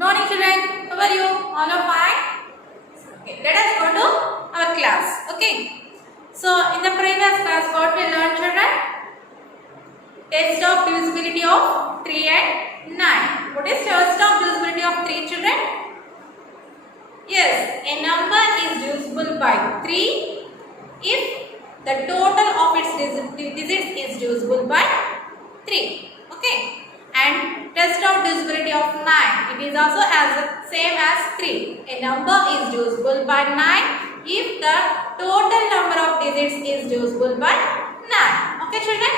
morning children. How are you? All are fine? Okay, let us go to our class. Okay. So in the previous class what we learned children? Test of divisibility of 3 and 9. What is test of divisibility of 3 children? Yes, a number is divisible by 3 if the total of its digits is divisible by 3. Okay. And test of divisibility of 9. It is also as same as 3. A number is divisible by 9 if the total number of digits is divisible by 9. Okay children?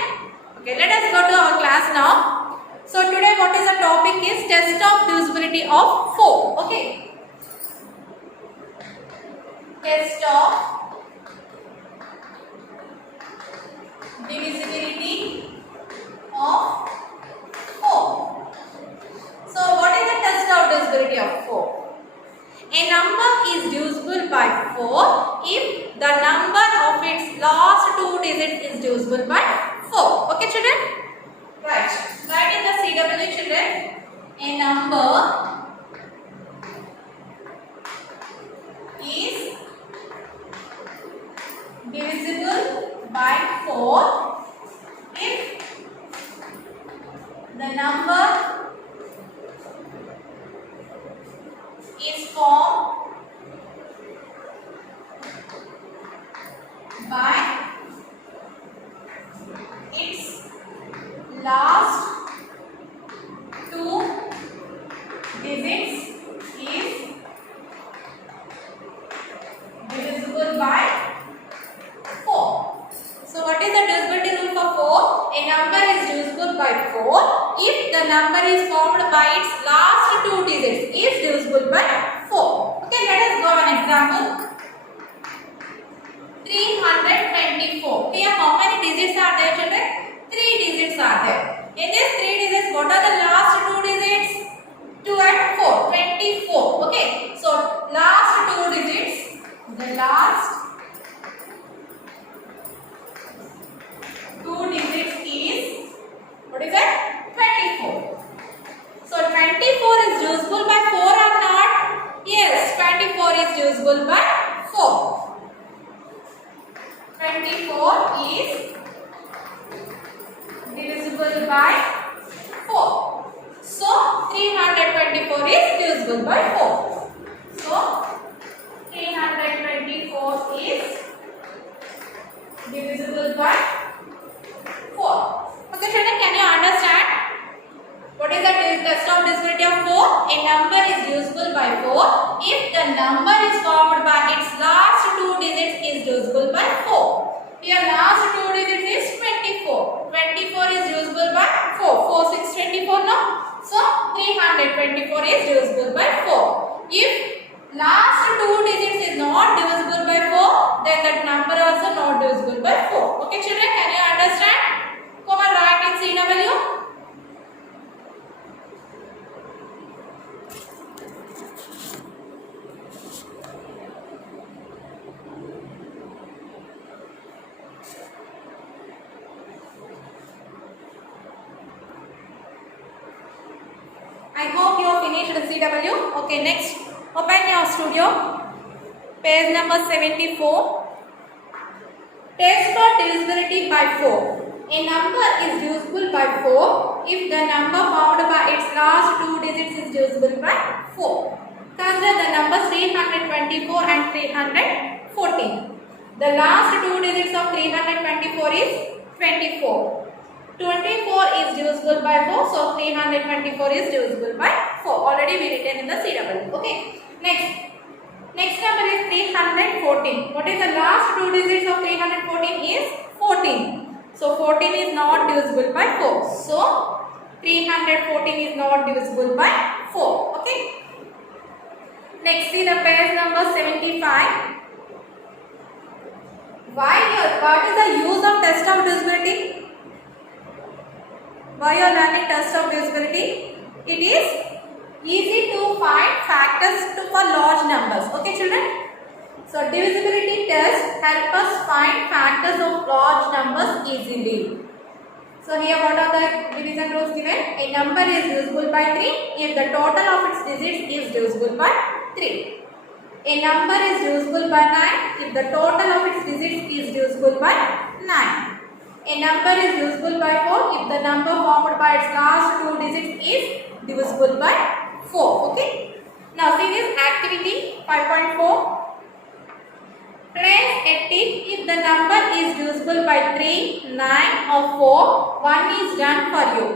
Okay, let us go to our class now. So today what is the topic is test of divisibility of 4. Okay. Test of divisibility of 4. So what is the test of divisibility of 4? A number is divisible by 4 if the number of its last two digits is divisible by 4. Okay children? Right. Write in the CW children. A number is divisible by 4 if the number is formed by its last two digits is divisible by 4. So what is the divisibility rule for 4? A number is divisible by 4 if the number is formed by its last two digits is divisible by 4. Okay, let us go an example. 324. Here how many digits are there children? 3 digits are there. In these 3 digits, what are the last two digits? 2 and 4. 24. Okay. So last two digits. The last two digits is, what is that? 24. So 24 is divisible by 4 or not? Yes, 24 is divisible by 4. 24 is divisible by 4. So 324 is divisible by 4. So 324 is divisible by 4. Okay children, can you understand? What is the test of divisibility of 4? A number is divisible by 4 if the number is formed by its last two digits is divisible by 4. Here last two digits is 24. 24 is divisible by 4. 4, 6, 24 no? So 324 is divisible by 4. If last two digits is not divisible by 4, then that number also not divisible by 4. Okay children, can you understand? Come on, write in CW. I hope you have finished the CW. Okay, next, open your studio. Page number 74. Test for divisibility by 4. A number is divisible by 4 if the number formed by its last two digits is divisible by 4. Consider the numbers 324 and 314. The last two digits of 324 is 24. 24 is divisible by 4, so 324 is divisible by 4. Already we written in the CW. Okay. Next number is 314. What is the last two digits of 314 is 14. So 14 is not divisible by 4. So 314 is not divisible by 4. Okay. Next, see the page number 75. What is the use of test of divisibility? Why you are learning test of divisibility? It is easy to find factors for large numbers. Okay children? So divisibility test help us find factors of large numbers easily. So here what are the division rules given? A number is divisible by 3 if the total of its digits is divisible by 3. A number is divisible by 9 if the total of its digits is divisible by 9. A number is divisible by 4 if the number formed by its last two digits is divisible by 4. Okay. Now see this activity 5.4. Place a tick if the number is divisible by 3, 9 or 4. 1 is done for you.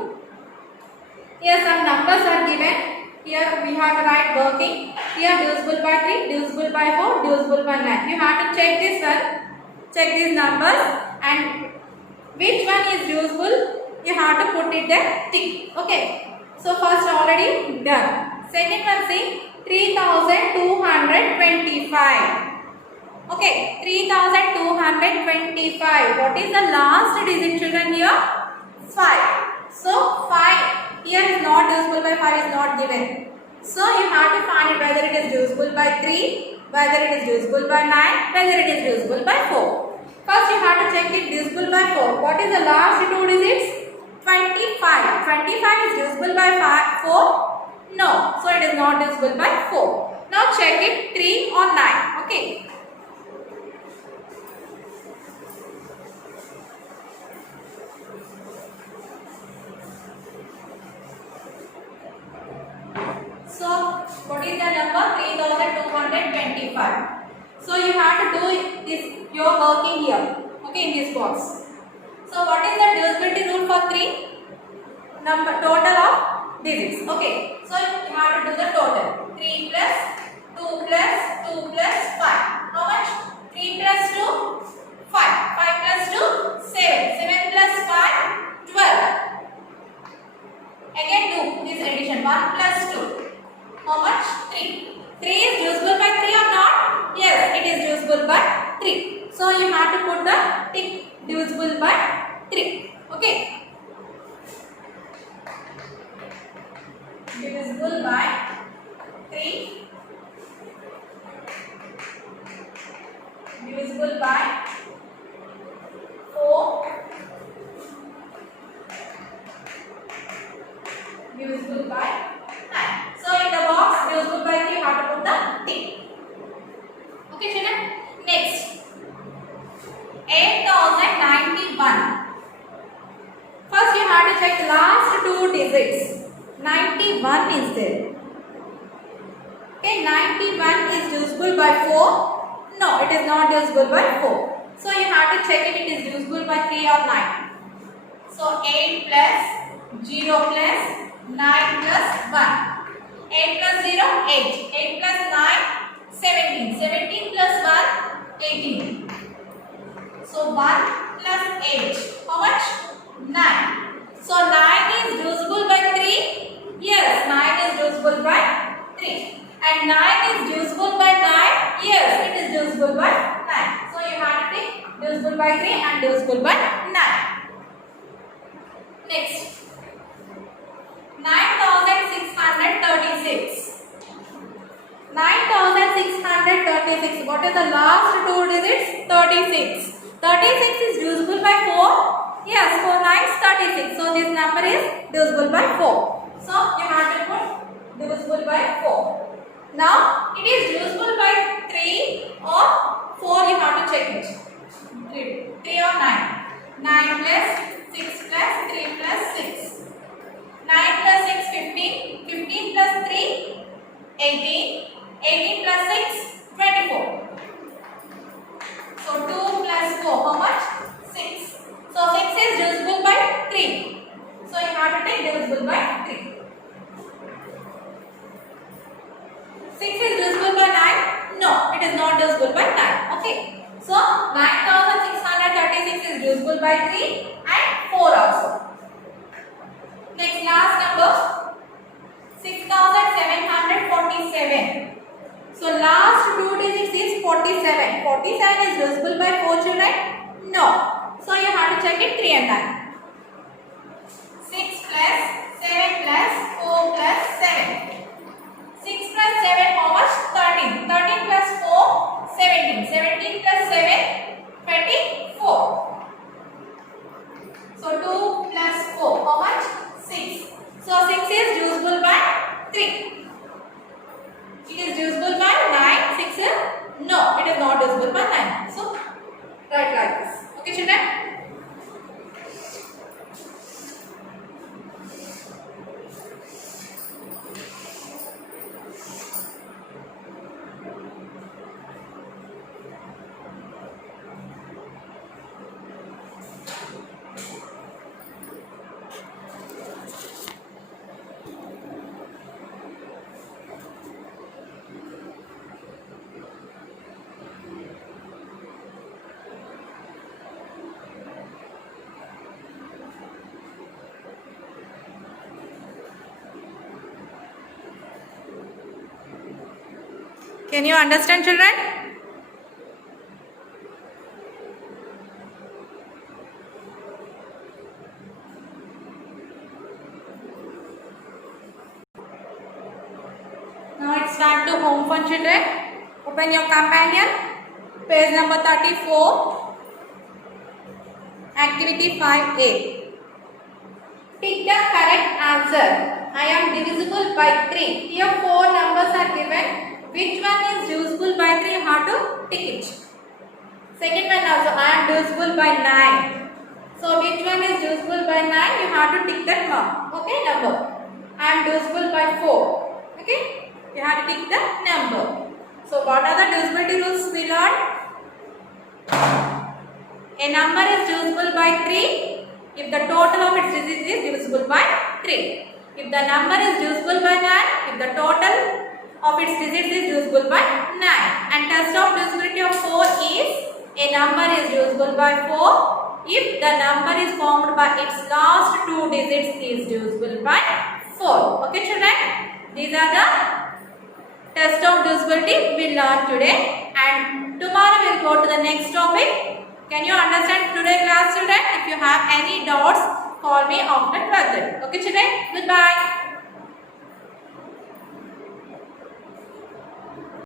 Here some numbers are given. Here we have to write working. Here divisible by 3, divisible by 4, divisible by 9. You have to check this one. Check these numbers and which one is divisible. You have to put it there tick. Okay. So first already done. Second one see 3225. Okay, 3225. What is the last digit children here? 5. So 5 here is not divisible by 5 is not given. So you have to find it whether it is divisible by 3, whether it is divisible by 9, whether it is divisible by 4. First you have to check it divisible by 4. What is the last two digits? 25. 25 is divisible by 4? No. So it is not divisible by 4. Now check it 3 or 9. Okay. So, what is the number? 3225. So, you have to do this, your working here, okay, in this box. So, what is the divisibility rule for 3? Number, total of digits, okay. So, you have to do the total. 3 plus 2 plus 2 plus 5. How much? 3 plus 2, 5. 5 plus 2, 7. 7 plus 5, 12. Again do this addition. 1 plus 2. How much? 3. 3 is divisible by 3 or not? Yes, it is divisible by 3. So you have to put the tick divisible by 3. Okay. Divisible by 3. Divisible by 4. Divisible by 9. So in the box divisible by 3 you have to put the tick. Okay children. Next 8091. First you have to check the last two digits. 91 is there. Okay, 91 is divisible by 4. No, it is not divisible by 4. So you have to check if it is divisible by 3 or 9. So 8 plus 0 plus 9 plus 1. 8 plus 0, 8. 8 plus 9, 17. 17 plus 1, 18. So 1 plus 8. How much? 9. So 9 is divisible by 3. Yes, 9 is divisible by 3. And 9 is divisible by 9. Yes, it is divisible by 9. So you have to take divisible by 3 and divisible by 9. Next. 9636. 9636. What is the last two digits? 36. 36 is divisible by 4. Yes, 4 9 is 36. So this number is divisible by 4. So you have to put divisible by 4. Now it is divisible by 3 or 4. You have to check it. 3 or 9. 9 plus 6 plus 3 plus 6. 9 plus 6, 15. 15 plus 3, 18. 18 plus 6, 24. So 2 plus 4, how much? 6. So 6 is divisible by 3. So you have to take divisible by 3. 6 is divisible by 9? No, it is not divisible by 9. Okay. So 9636 is divisible by 3 and 4 also. Next last number 6747. So last two digits is 47. 47 is divisible by 4 children? No. So you have to check it 3 and 9. 6 plus 7 plus 4 plus 7. 6 plus 7 how much? 13. 13 plus 4 17. 17 plus 7 24. So 2 plus Can you understand, children? Now it's time to home fun, children. Open your companion, page number 34, activity 5A. Pick the correct answer. I am divisible by 3. Here 4 numbers are given. Which one is divisible by 3? You have to tick it. Second one also, I am divisible by 9. So which one is divisible by 9? You have to tick that mark. Okay, number. I am divisible by 4. Okay, you have to tick the number. So what are the divisibility rules we learned? A number is divisible by 3 if the total of its digits is divisible by 3. If the number is divisible by 9, if the total of its digits is divisible by 9. And test of divisibility of 4 is a number is divisible by 4 if the number is formed by its last 2 digits is divisible by 4. Okay, children? These are the test of divisibility we learned today, and tomorrow we will go to the next topic. Can you understand today's class, children? If you have any doubts, call me after 12:30. Okay, children? Goodbye.